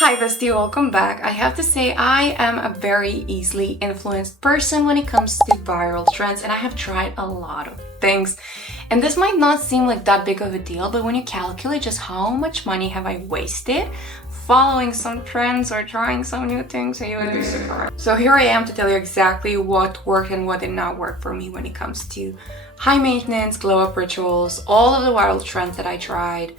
Hi bestie, welcome back. I have to say I am a very easily influenced person when it comes to viral trends, and I have tried a lot of things. And this might not seem like that big of a deal, but when you calculate just how much money have I wasted following some trends or trying some new things, you would be surprised. So here I am to tell you exactly what worked and what did not work for me when it comes to high maintenance, glow up rituals, all of the viral trends that I tried,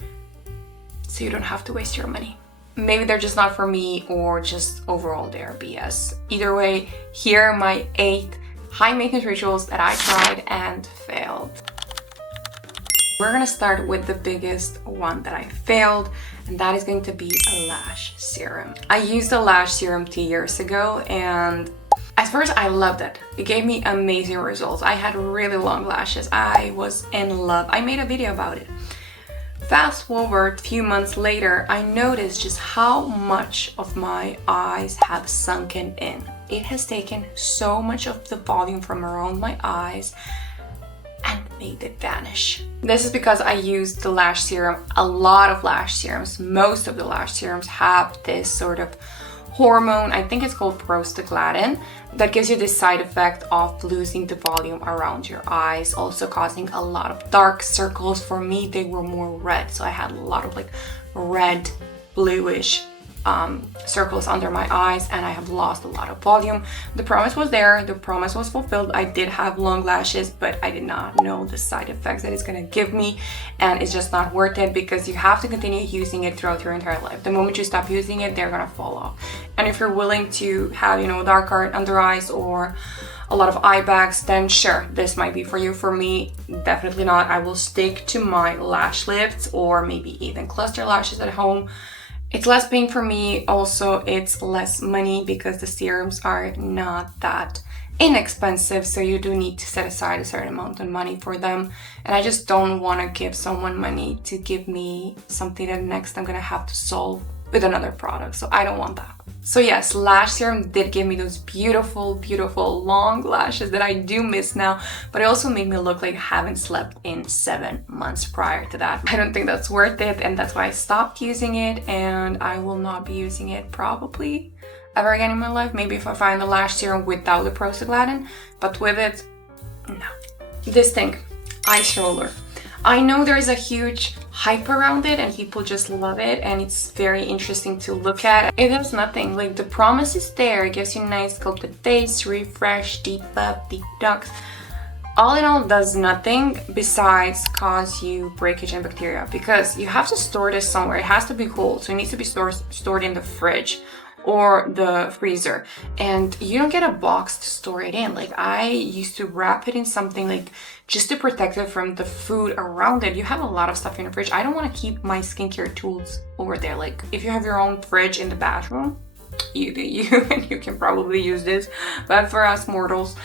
so you don't have to waste your money. Maybe they're just not for me, or just overall they're BS. Either way, here are my 8 high maintenance rituals that I tried and failed. We're gonna start with the biggest one that I failed, and that is going to be a lash serum. I used a lash serum 2 years ago, and at first I loved it. It gave me amazing results. I had really long lashes. I was in love. I made a video about it. Fast forward a few months later, I noticed just how much of my eyes have sunken in. It has taken so much of the volume from around my eyes and made it vanish. This is because I used the lash serum. A lot of lash serums, most of the lash serums have this sort of hormone, I think it's called prostaglandin, that gives you this side effect of losing the volume around your eyes, also causing a lot of dark circles. For me, they were more red, so I had a lot of like red, bluish circles under my eyes, and I have lost a lot of volume. The promise was there, the promise was fulfilled. I did have long lashes, but I did not know the side effects that it's gonna give me, and it's just not worth it because you have to continue using it throughout your entire life. The moment you stop using it, they're gonna fall off. And if you're willing to have, darker under eyes or a lot of eye bags, then sure, this might be for you. For me, definitely not. I will stick to my lash lifts or maybe even cluster lashes at home. It's less pain for me. Also, it's less money because the serums are not that inexpensive, so you do need to set aside a certain amount of money for them. And I just don't want to give someone money to give me something that next I'm gonna have to solve with another product, so I don't want that. So yes, lash serum did give me those beautiful, beautiful long lashes that I do miss now, but it also made me look like I haven't slept in 7 months prior to that. I don't think that's worth it, and that's why I stopped using it, and I will not be using it probably ever again in my life. Maybe if I find the lash serum without the prostaglandin, but with it, no. This thing, ice roller. I know there's a huge hype around it and people just love it, and it's very interesting to look at. It does nothing. Like, the promise is there. It gives you a nice sculpted face, refresh, deep up, deep ducts. All in all, does nothing besides cause you breakage and bacteria, because you have to store this somewhere. It has to be cold, so it needs to be stored in the fridge or the freezer, and you don't get a box to store it in. Like, I used to wrap it in something like just to protect it from the food around it. You have a lot of stuff in the fridge. I don't want to keep my skincare tools over there. Like, if you have your own fridge in the bathroom, you do you, and you can probably use this, but for us mortals,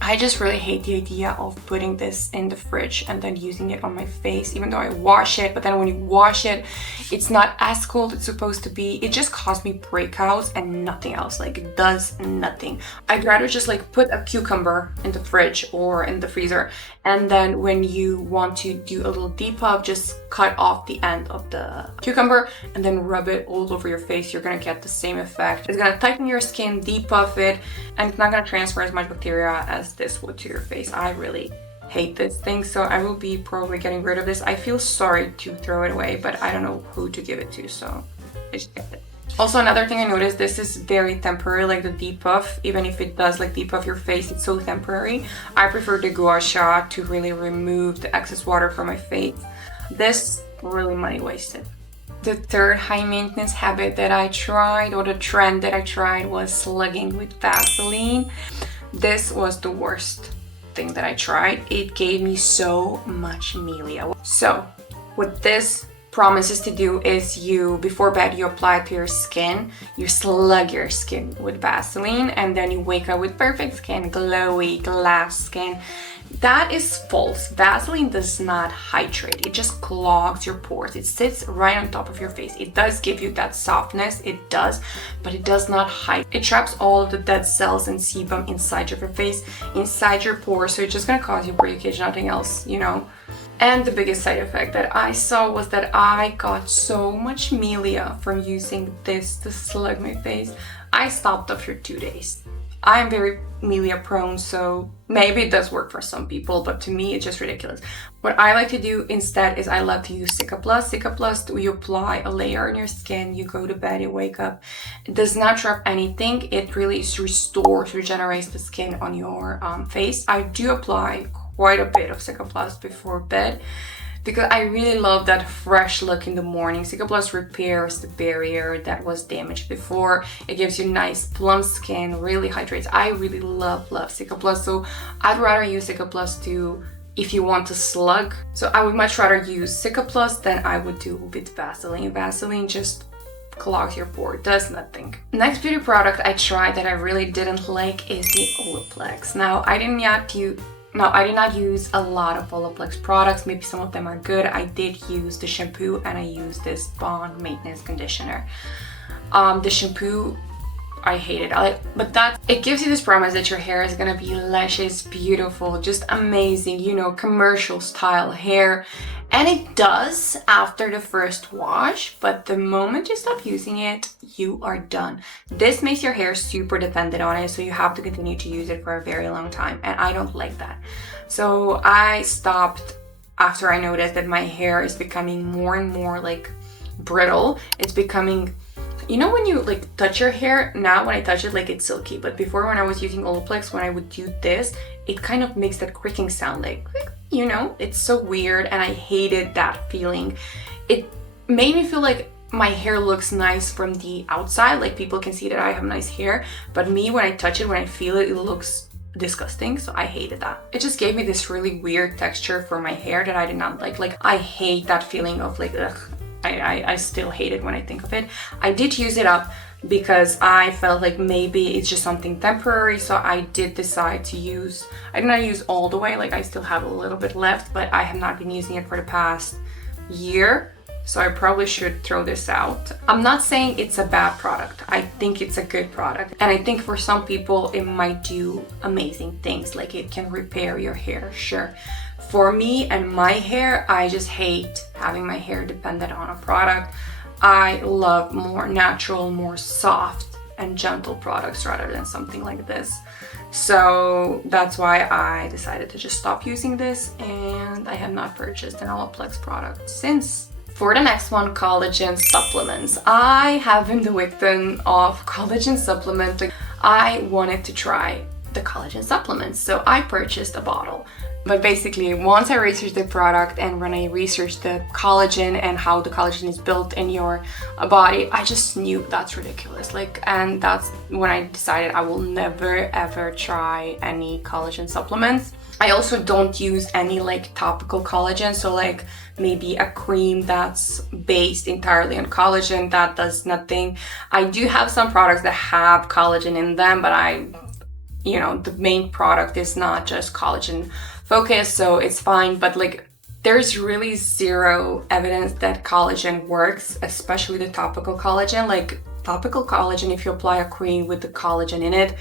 I just really hate the idea of putting this in the fridge and then using it on my face, even though I wash it. But then when you wash it, it's not as cold as it's supposed to be. It just caused me breakouts and nothing else. Like, it does nothing. I'd rather just like put a cucumber in the fridge or in the freezer, and then when you want to do a little depuff, just cut off the end of the cucumber and then rub it all over your face. You're gonna get the same effect. It's gonna tighten your skin, depuff it, and it's not gonna transfer as much bacteria as this would to your face. I really hate this thing, so I will be probably getting rid of this. I feel sorry to throw it away, but I don't know who to give it to, so I just get it. Also, another thing I noticed, this is very temporary, like the depuff. Even if it does like depuff your face, it's so temporary. I prefer the gua sha to really remove the excess water from my face. This, really money wasted. The third high maintenance habit that I tried, or the trend that I tried, was slugging with Vaseline. This was the worst thing that I tried. It gave me so much milia. So what this promises to do is, you, before bed, you apply it to your skin, you slug your skin with Vaseline, and then you wake up with perfect skin, glowy, glass skin. That is false. Vaseline does not hydrate. It just clogs your pores. It sits right on top of your face. It does give you that softness, it does, but it does not hydrate. It traps all of the dead cells and sebum inside of your face, inside your pores, so it's just gonna cause you breakage, nothing else, And the biggest side effect that I saw was that I got so much milia from using this to slug my face. I stopped after 2 days. I'm very milia prone, so maybe it does work for some people, but to me it's just ridiculous. What I like to do instead is I love to use Cicaplus. Cicaplus, you apply a layer on your skin, you go to bed, you wake up. It does not trap anything. It really restores, regenerates the skin on your face. I do apply quite a bit of Cicaplus before bed because I really love that fresh look in the morning. Cicaplus repairs the barrier that was damaged before. It gives you nice plump skin, really hydrates. I really love Cicaplus, so I'd rather use Cicaplus if you want to slug. So I would much rather use Cicaplus than I would do with Vaseline. Vaseline just clogs your pore, does nothing. Next beauty product I tried that I really didn't like is the Olaplex. Now, I did not use a lot of Olaplex products. Maybe some of them are good. I did use the shampoo and I used this Bond maintenance conditioner. The shampoo, I hate it. But it gives you this promise that your hair is gonna be luscious, beautiful, just amazing, you know, commercial style hair. And it does after the first wash, but the moment you stop using it, you are done. This makes your hair super dependent on it, so you have to continue to use it for a very long time, and I don't like that. So I stopped after I noticed that my hair is becoming more and more like brittle. It's becoming, you know, when you like touch your hair, now when I touch it, like it's silky, but before when I was using Olaplex, when I would do this, it kind of makes that creaking sound, like, you know, it's so weird, and I hated that feeling. It made me feel like my hair looks nice from the outside, like people can see that I have nice hair, but me, when I touch it, when I feel it, it looks disgusting, so I hated that. It just gave me this really weird texture for my hair that I did not like. Like, I hate that feeling of like, ugh. I still hate it when I think of it. I did use it up because I felt like maybe it's just something temporary, so I did decide to use, I did not use all the way, like I still have a little bit left, but I have not been using it for the past year, so I probably should throw this out. I'm not saying it's a bad product. I think it's a good product, and I think for some people it might do amazing things, like it can repair your hair, sure. For me and my hair, I just hate having my hair dependent on a product. I love more natural, more soft and gentle products rather than something like this. So that's why I decided to just stop using this, and I have not purchased an Olaplex product since. For the next one, collagen supplements. I have been the victim of collagen supplements. I wanted to try the collagen supplements, so I purchased a bottle. But basically, once I researched the product and when I researched the collagen and how the collagen is built in your body, I just knew that's ridiculous. And that's when I decided I will never ever try any collagen supplements. I also don't use any like topical collagen, so like maybe a cream that's based entirely on collagen, that does nothing. I do have some products that have collagen in them, but the main product is not just collagen focused, so it's fine. But like, there's really zero evidence that collagen works, especially the topical collagen. Like topical collagen, if you apply a cream with the collagen in it,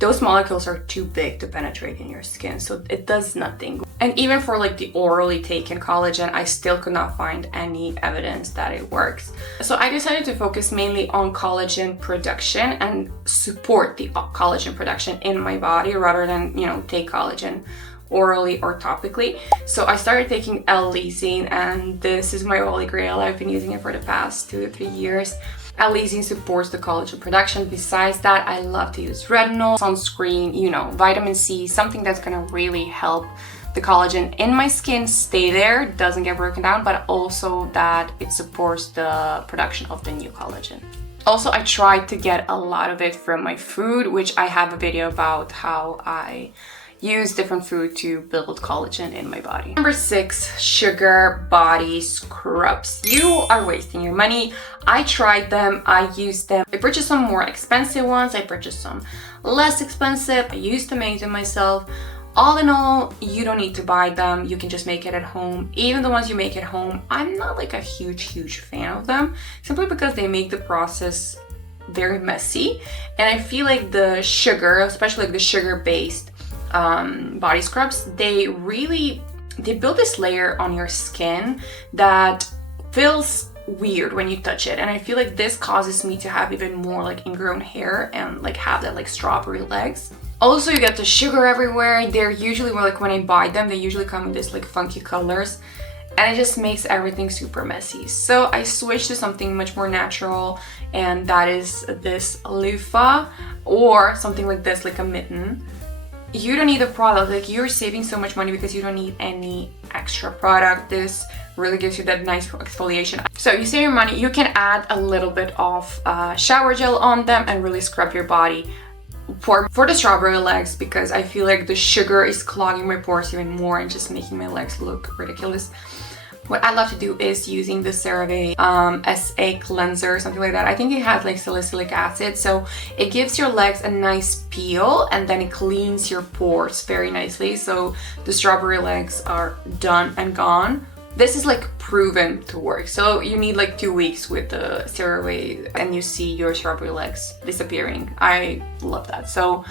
those molecules are too big to penetrate in your skin, so it does nothing. And even for like the orally taken collagen, I still could not find any evidence that it works. So I decided to focus mainly on collagen production and support the collagen production in my body rather than, take collagen orally or topically. So I started taking L-lysine, and this is my holy grail. I've been using it for the past 2 to 3 years. L-lysine supports the collagen production. Besides that, I love to use retinol, sunscreen, vitamin C, something that's gonna really help the collagen in my skin stay there, doesn't get broken down, but also that it supports the production of the new collagen. Also, I tried to get a lot of it from my food, which I have a video about how I use different food to build collagen in my body. Number 6, sugar body scrubs. You are wasting your money. I tried them, I used them. I purchased some more expensive ones, I purchased some less expensive. I used to make them myself. All in all, you don't need to buy them. You can just make it at home. Even the ones you make at home, I'm not like a huge fan of them, simply because they make the process very messy. And I feel like the sugar, especially like the sugar-based body scrubs, they really they build this layer on your skin that feels weird when you touch it, and I feel like this causes me to have even more like ingrown hair and like have that like strawberry legs. Also, you get the sugar everywhere. They're usually, like when I buy them, they usually come in this like funky colors, and it just makes everything super messy. So I switched to something much more natural, and that is this loofah or something like this, like a mitten. You don't need a product, like you're saving so much money because you don't need any extra product. This really gives you that nice exfoliation. So you save your money. You can add a little bit of shower gel on them and really scrub your body. For the strawberry legs, because I feel like the sugar is clogging my pores even more and just making my legs look ridiculous. What I love to do is using the CeraVe SA cleanser, something like that. I think it has like salicylic acid, so it gives your legs a nice peel and then it cleans your pores very nicely. So the strawberry legs are done and gone. This is like proven to work. So you need like 2 weeks with the CeraVe and you see your strawberry legs disappearing. I love that. So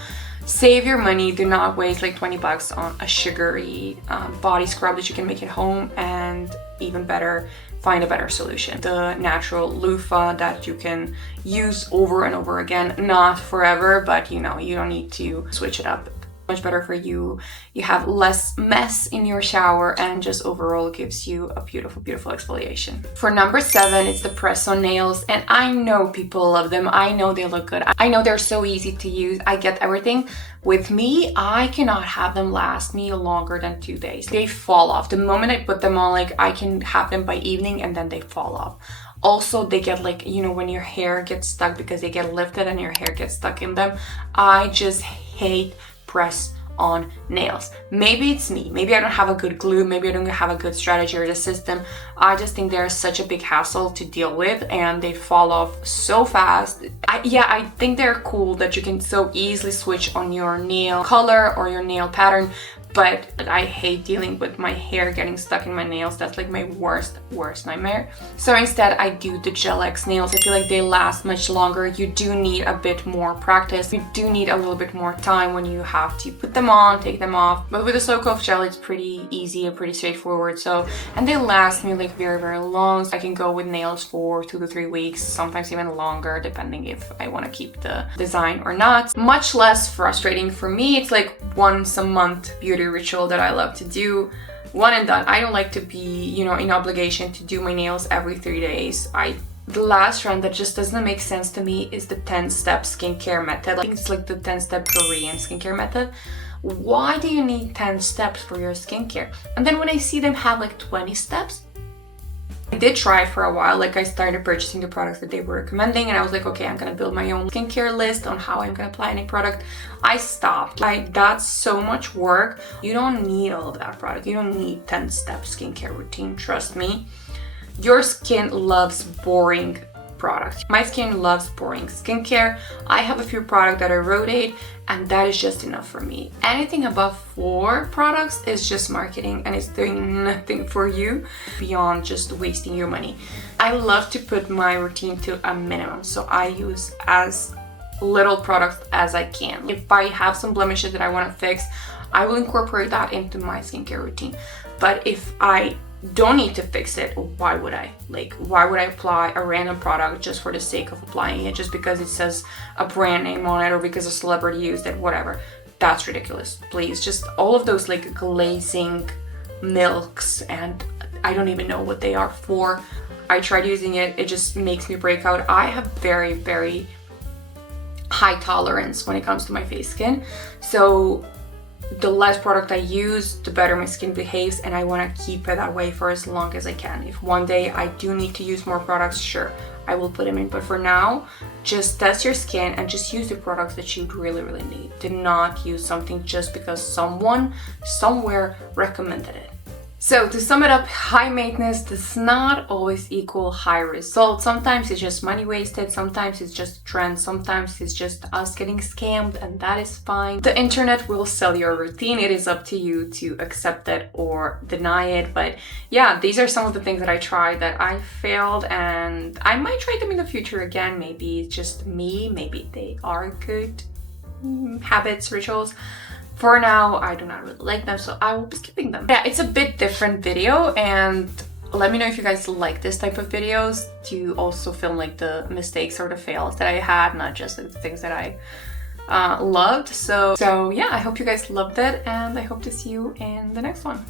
save your money. Do not waste like 20 bucks on a sugary body scrub that you can make at home, and even better, find a better solution. The natural loofah that you can use over and over again, not forever, but you know, you don't need to switch it up. Much better for you. You have less mess in your shower, and just overall gives you a beautiful, beautiful exfoliation. For number 7, it's the press-on nails, and I know people love them. I know they look good. I know they're so easy to use. I get everything. With me, I cannot have them last me longer than 2 days. They fall off. The moment I put them on, like I can have them by evening and then they fall off. Also, they get like, you know, when your hair gets stuck because they get lifted and your hair gets stuck in them. I just hate press on nails. Maybe it's me. Maybe I don't have a good glue. Maybe I don't have a good strategy or the system. I just think they're such a big hassle to deal with, and they fall off so fast. I think they're cool that you can so easily switch on your nail color or your nail pattern, but I hate dealing with my hair getting stuck in my nails. That's like my worst nightmare. So instead, I do the Gel X nails. I feel like they last much longer. You do need a bit more practice. You do need a little bit more time when you have to put them on, take them off. But with the Soak Off Gel, it's pretty easy and pretty straightforward. So, and they last me like very, very long. So I can go with nails for 2 to 3 weeks, sometimes even longer, depending if I want to keep the design or not. Much less frustrating for me. It's like once a month beauty ritual that I love to do. One and done. I don't like to be, you know, in obligation to do my nails every 3 days. The last trend that just doesn't make sense to me is the 10-step skincare method. I think it's like the 10-step Korean skincare method. Why do you need 10 steps for your skincare? And then when I see them have like 20 steps, I did try it for a while. Like I started purchasing the products that they were recommending, and I was like, okay, I'm gonna build my own skincare list on how I'm gonna apply any product. I stopped. That's so much work. You don't need all of that product. You don't need 10-step skincare routine. Trust me. Your skin loves boring products. My skin loves boring skincare. I have a few products that I rotate, and that is just enough for me. Anything above 4 products is just marketing, and it's doing nothing for you beyond just wasting your money. I love to put my routine to a minimum, so I use as little products as I can. If I have some blemishes that I want to fix, I will incorporate that into my skincare routine. But if I don't need to fix it, why would I? Like, why would I apply a random product just for the sake of applying it, just because it says a brand name on it or because a celebrity used it, whatever? That's ridiculous. Please, just all of those like glazing milks, and I don't even know what they are for. I tried using it, it just makes me break out. I have very, very high tolerance when it comes to my face skin. So the less product I use, the better my skin behaves, and I want to keep it that way for as long as I can. If one day I do need to use more products, sure, I will put them in. But for now, just test your skin and just use the products that you really, really need. Do not use something just because someone somewhere recommended it. So to sum it up, high maintenance does not always equal high results. Sometimes it's just money wasted, sometimes it's just trend, sometimes it's just us getting scammed, and that is fine. The internet will sell your routine. It is up to you to accept it or deny it. But yeah, these are some of the things that I tried that I failed, and I might try them in the future again. Maybe it's just me, maybe they are good habits, rituals. for now, I do not really like them, so I will be skipping them. Yeah, it's a bit different video, and let me know if you guys like this type of videos, to also film like the mistakes or the fails that I had, not just like the things that I loved. So yeah, I hope you guys loved it, and I hope to see you in the next one.